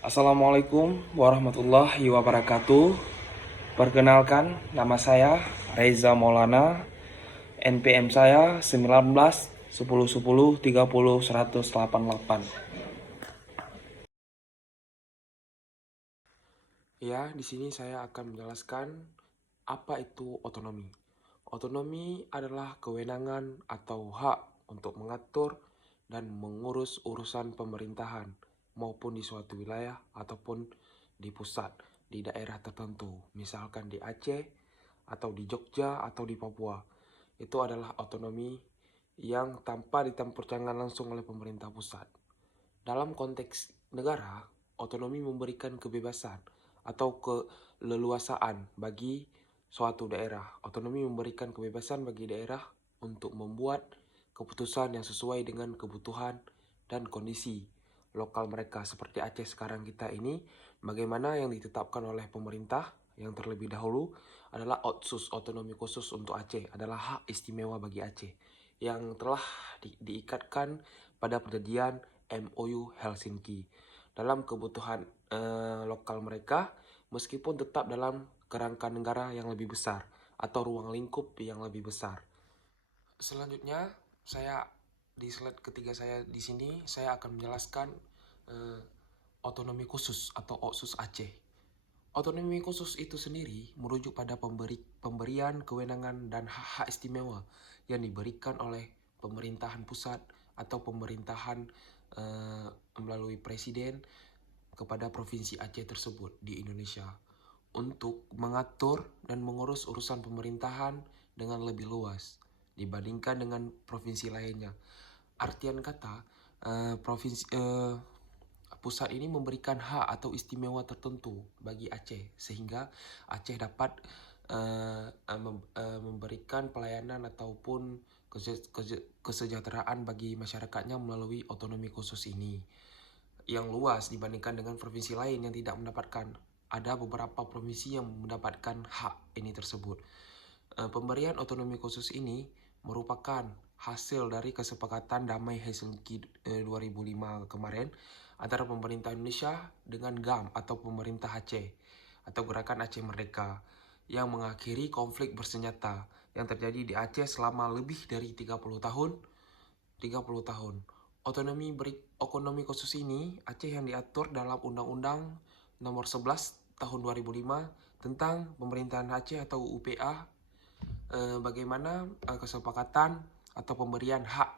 Assalamualaikum warahmatullahi wabarakatuh. Perkenalkan, nama saya Reza Maulana. NPM saya 19 10 10 30 188. Ya, di sini saya akan menjelaskan apa itu otonomi. Otonomi adalah kewenangan atau hak untuk mengatur dan mengurus urusan pemerintahan maupun di suatu wilayah ataupun di pusat, di daerah tertentu, misalkan di Aceh atau di Jogja atau di Papua. Itu adalah otonomi yang tanpa dicampur tangan langsung oleh pemerintah pusat. Dalam konteks negara, otonomi memberikan kebebasan atau keleluasaan bagi suatu daerah. Otonomi memberikan kebebasan bagi daerah untuk membuat keputusan yang sesuai dengan kebutuhan dan kondisi lokal mereka. Seperti Aceh sekarang kita ini, bagaimana yang ditetapkan oleh pemerintah yang terlebih dahulu adalah otsus, otonomi khusus untuk Aceh, adalah hak istimewa bagi Aceh yang telah diikatkan pada perjanjian MOU Helsinki dalam kebutuhan lokal mereka, meskipun tetap dalam kerangka negara yang lebih besar atau ruang lingkup yang lebih besar. Selanjutnya, saya di slide ketiga saya di sini saya akan menjelaskan eh, otonomi khusus atau Otsus Aceh. Otonomi khusus itu sendiri merujuk pada pemberian kewenangan dan hak-hak istimewa yang diberikan oleh pemerintahan pusat atau pemerintahan eh, melalui presiden kepada provinsi Aceh tersebut di Indonesia untuk mengatur dan mengurus urusan pemerintahan dengan lebih luas dibandingkan dengan provinsi lainnya. Artian kata, provinsi pusat ini memberikan hak atau istimewa tertentu bagi Aceh sehingga Aceh dapat memberikan pelayanan ataupun kesejahteraan bagi masyarakatnya melalui otonomi khusus ini yang luas dibandingkan dengan provinsi lain yang tidak mendapatkan. Ada beberapa provinsi yang mendapatkan hak ini tersebut. Pemberian otonomi khusus ini merupakan hasil dari kesepakatan damai Helsinki 2005 kemarin antara pemerintah Indonesia dengan GAM atau pemerintah Aceh atau Gerakan Aceh Merdeka yang mengakhiri konflik bersenjata yang terjadi di Aceh selama lebih dari 30 tahun. Otonomi khusus ini Aceh yang diatur dalam Undang-Undang Nomor 11 Tahun 2005 tentang Pemerintahan Aceh atau UPA. Bagaimana kesepakatan atau pemberian hak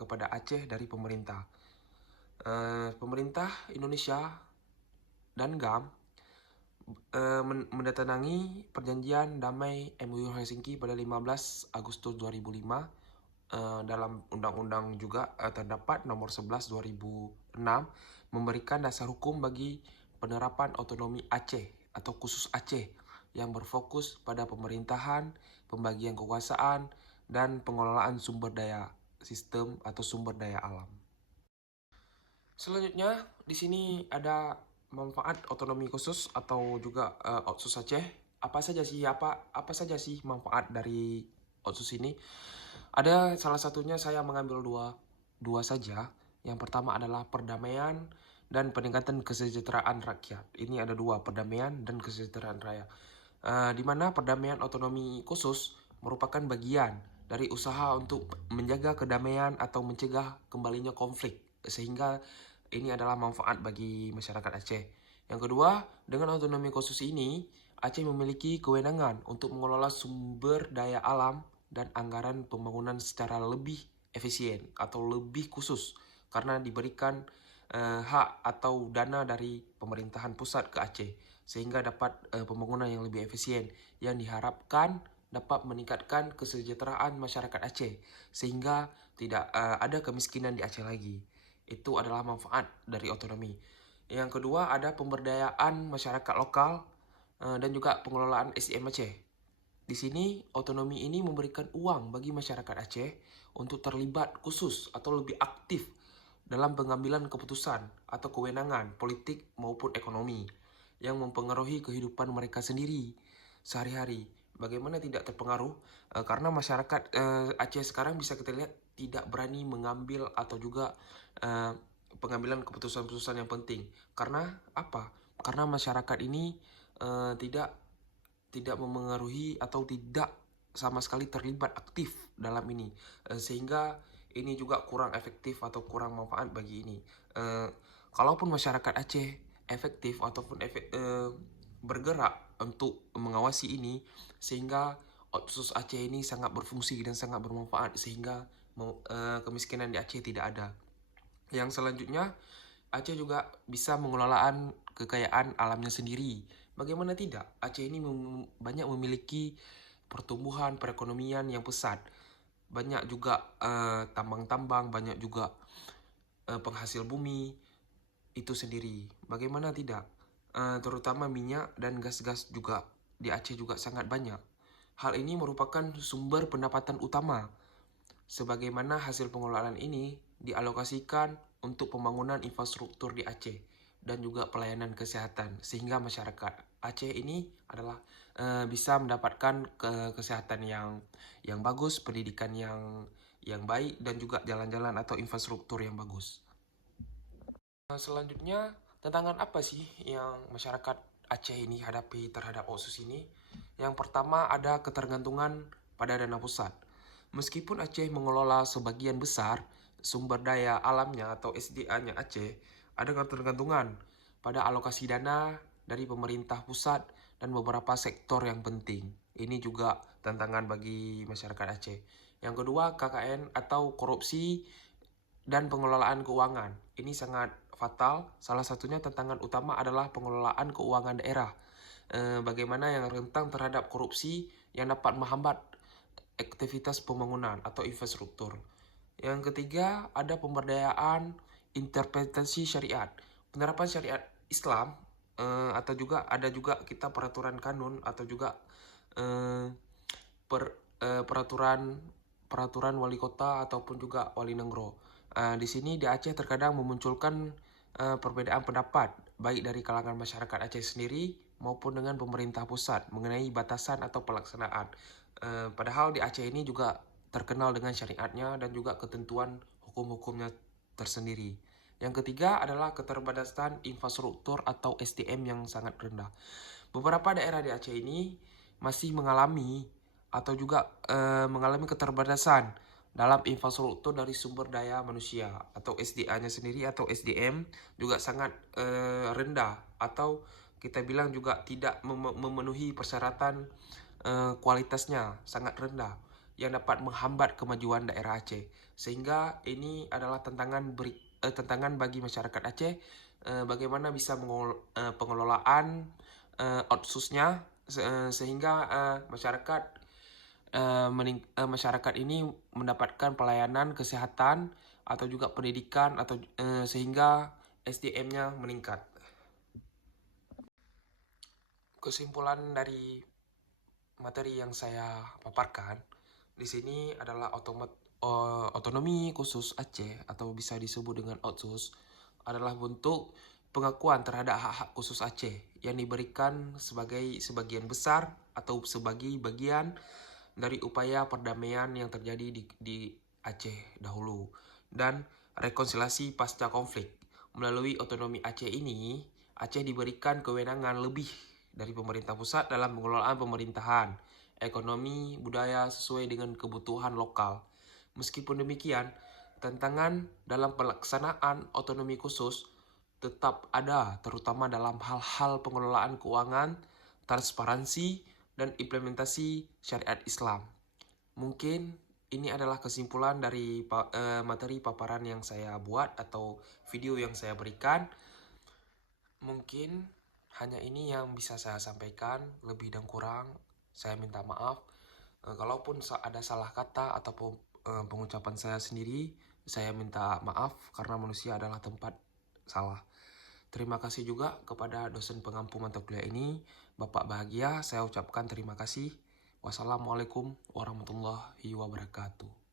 kepada Aceh dari pemerintah. Pemerintah Indonesia dan GAM mendatangi perjanjian damai MOU Helsinki pada 15 Agustus 2005. Dalam undang-undang juga terdapat nomor 11 2006 memberikan dasar hukum bagi penerapan otonomi Aceh atau khusus Aceh yang berfokus pada pemerintahan, pembagian kekuasaan, dan pengelolaan sumber daya sistem atau sumber daya alam. Selanjutnya, di sini ada manfaat otonomi khusus atau juga Otsus Aceh. Apa saja sih manfaat dari Otsus ini? Ada salah satunya saya mengambil dua saja. Yang pertama adalah perdamaian dan peningkatan kesejahteraan rakyat. Ini ada dua, perdamaian dan kesejahteraan rakyat. Di mana perdamaian otonomi khusus merupakan bagian dari usaha untuk menjaga kedamaian atau mencegah kembalinya konflik, sehingga ini adalah manfaat bagi masyarakat Aceh. Yang kedua, dengan otonomi khusus ini, Aceh memiliki kewenangan untuk mengelola sumber daya alam dan anggaran pembangunan secara lebih efisien atau lebih khusus karena diberikan hak atau dana dari pemerintahan pusat ke Aceh sehingga dapat pembangunan yang lebih efisien yang diharapkan dapat meningkatkan kesejahteraan masyarakat Aceh sehingga tidak ada kemiskinan di Aceh lagi. Itu adalah manfaat dari otonomi. Yang kedua ada pemberdayaan masyarakat lokal dan juga pengelolaan SDM Aceh. Di sini otonomi ini memberikan uang bagi masyarakat Aceh untuk terlibat khusus atau lebih aktif dalam pengambilan keputusan atau kewenangan politik maupun ekonomi yang mempengaruhi kehidupan mereka sendiri sehari-hari. Bagaimana tidak terpengaruh? Karena masyarakat Aceh sekarang bisa kita lihat tidak berani mengambil atau juga pengambilan keputusan-keputusan yang penting. Karena apa? Karena masyarakat ini tidak memengaruhi atau tidak sama sekali terlibat aktif dalam ini, sehingga ini juga kurang efektif atau kurang manfaat bagi ini. Kalaupun masyarakat Aceh efektif ataupun bergerak untuk mengawasi ini, sehingga Otsus Aceh ini sangat berfungsi dan sangat bermanfaat, sehingga kemiskinan di Aceh tidak ada. Yang selanjutnya, Aceh juga bisa mengelolaan kekayaan alamnya sendiri. Bagaimana tidak? Aceh ini banyak memiliki pertumbuhan perekonomian yang pesat. Banyak juga tambang-tambang, banyak juga penghasil bumi itu sendiri. Bagaimana tidak? Terutama minyak dan gas-gas juga di Aceh juga sangat banyak. Hal ini merupakan sumber pendapatan utama. Sebagaimana hasil pengelolaan ini dialokasikan untuk pembangunan infrastruktur di Aceh dan juga pelayanan kesehatan, sehingga masyarakat Aceh ini adalah bisa mendapatkan kesehatan yang bagus, pendidikan yang baik, dan juga jalan-jalan atau infrastruktur yang bagus. Selanjutnya, tantangan apa sih yang masyarakat Aceh ini hadapi terhadap Otsus ini? Yang pertama ada ketergantungan pada dana pusat. Meskipun Aceh mengelola sebagian besar sumber daya alamnya atau SDA-nya Aceh, ada ketergantungan pada alokasi dana dari pemerintah pusat dan beberapa sektor yang penting. Ini juga tantangan bagi masyarakat Aceh. Yang kedua, KKN atau korupsi dan pengelolaan keuangan. Ini sangat fatal. Salah satunya tantangan utama adalah pengelolaan keuangan daerah. Bagaimana yang rentan terhadap korupsi yang dapat menghambat aktivitas pembangunan atau infrastruktur. Yang ketiga, ada pemberdayaan interpretasi syariat. Penerapan syariat Islam atau juga ada juga kita peraturan kanun atau juga peraturan wali kota ataupun juga wali negro. Di sini di Aceh terkadang memunculkan perbedaan pendapat baik dari kalangan masyarakat Aceh sendiri maupun dengan pemerintah pusat mengenai batasan atau pelaksanaan. Padahal di Aceh ini juga terkenal dengan syariatnya dan juga ketentuan hukum-hukumnya tersendiri. Yang ketiga adalah keterbatasan infrastruktur atau SDM yang sangat rendah. Beberapa daerah di Aceh ini masih mengalami atau juga mengalami keterbatasan dalam infrastruktur dari sumber daya manusia atau SDA-nya sendiri atau SDM juga sangat rendah, atau kita bilang juga tidak memenuhi persyaratan, kualitasnya sangat rendah yang dapat menghambat kemajuan daerah Aceh. Sehingga ini adalah tantangan bagi masyarakat Aceh, bagaimana bisa pengelolaan otsusnya sehingga masyarakat ini mendapatkan pelayanan kesehatan atau juga pendidikan atau sehingga SDM-nya meningkat. Kesimpulan dari materi yang saya paparkan di sini adalah otonomi khusus Aceh atau bisa disebut dengan Otsus adalah bentuk pengakuan terhadap hak-hak khusus Aceh yang diberikan sebagai sebagian besar atau sebagai bagian dari upaya perdamaian yang terjadi di Aceh dahulu dan rekonsiliasi pasca konflik. Melalui otonomi Aceh ini, Aceh diberikan kewenangan lebih dari pemerintah pusat dalam pengelolaan pemerintahan, ekonomi, budaya sesuai dengan kebutuhan lokal. Meskipun demikian, tantangan dalam pelaksanaan otonomi khusus tetap ada, terutama dalam hal-hal pengelolaan keuangan, transparansi, dan implementasi syariat Islam. Mungkin ini adalah kesimpulan dari materi paparan yang saya buat atau video yang saya berikan. Mungkin hanya ini yang bisa saya sampaikan, lebih dan kurang saya minta maaf. Kalaupun ada salah kata ataupun pengucapan saya sendiri, saya minta maaf karena manusia adalah tempat salah. Terima kasih juga kepada dosen pengampu mata kuliah ini, Bapak Bahagia. Saya ucapkan terima kasih. Wassalamualaikum warahmatullahi wabarakatuh.